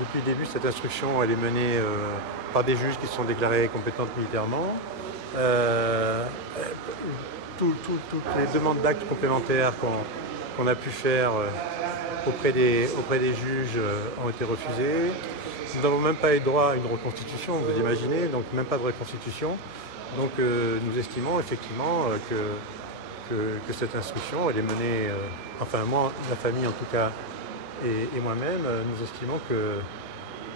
Depuis le début, cette instruction elle est menée par des juges qui sont déclarés compétents militairement. Toutes les demandes d'actes complémentaires qu'on a pu faire auprès des juges ont été refusées. Nous n'avons même pas eu droit à une reconstitution, vous imaginez, donc même pas de reconstitution. Donc nous estimons effectivement que cette instruction, elle est menée, enfin moi, la famille en tout cas, et moi-même, nous estimons que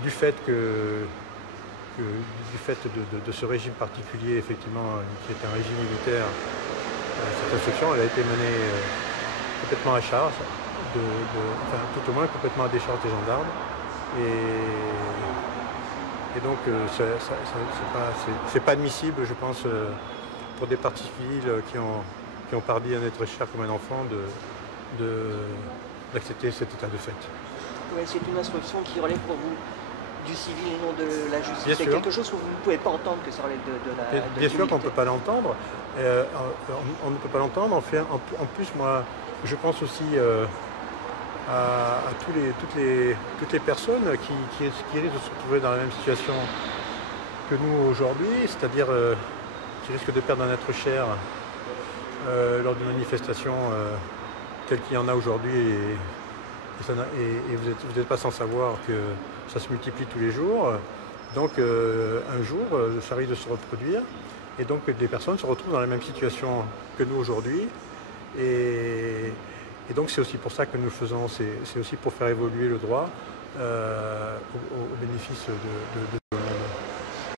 du fait de ce régime particulier, effectivement, qui est un régime militaire, cette instruction, elle a été menée complètement à charge, enfin tout au moins complètement à décharge des gendarmes. Et donc c'est pas admissible, je pense, pour des parties civiles qui ont parlé à un être cher comme un enfant d'accepter cet état de fait. Ouais, c'est une instruction qui relève pour vous du civil et non de la justice. Bien c'est sûr. quelque chose que vous ne pouvez pas entendre, que ça relève de la Bien sûr qu'on ne peut pas l'entendre. On ne peut pas l'entendre. En plus, moi, je pense aussi à toutes les personnes qui risquent de se retrouver dans la même situation que nous aujourd'hui, c'est-à-dire qui risquent de perdre un être cher lors d'une manifestation telle qu'il y en a aujourd'hui. Et vous n'êtes pas sans savoir que ça se multiplie tous les jours. Donc un jour, ça risque de se reproduire. Et donc des personnes se retrouvent dans la même situation que nous aujourd'hui. Et donc c'est aussi pour ça que nous le faisons, c'est aussi pour faire évoluer le droit au bénéfice de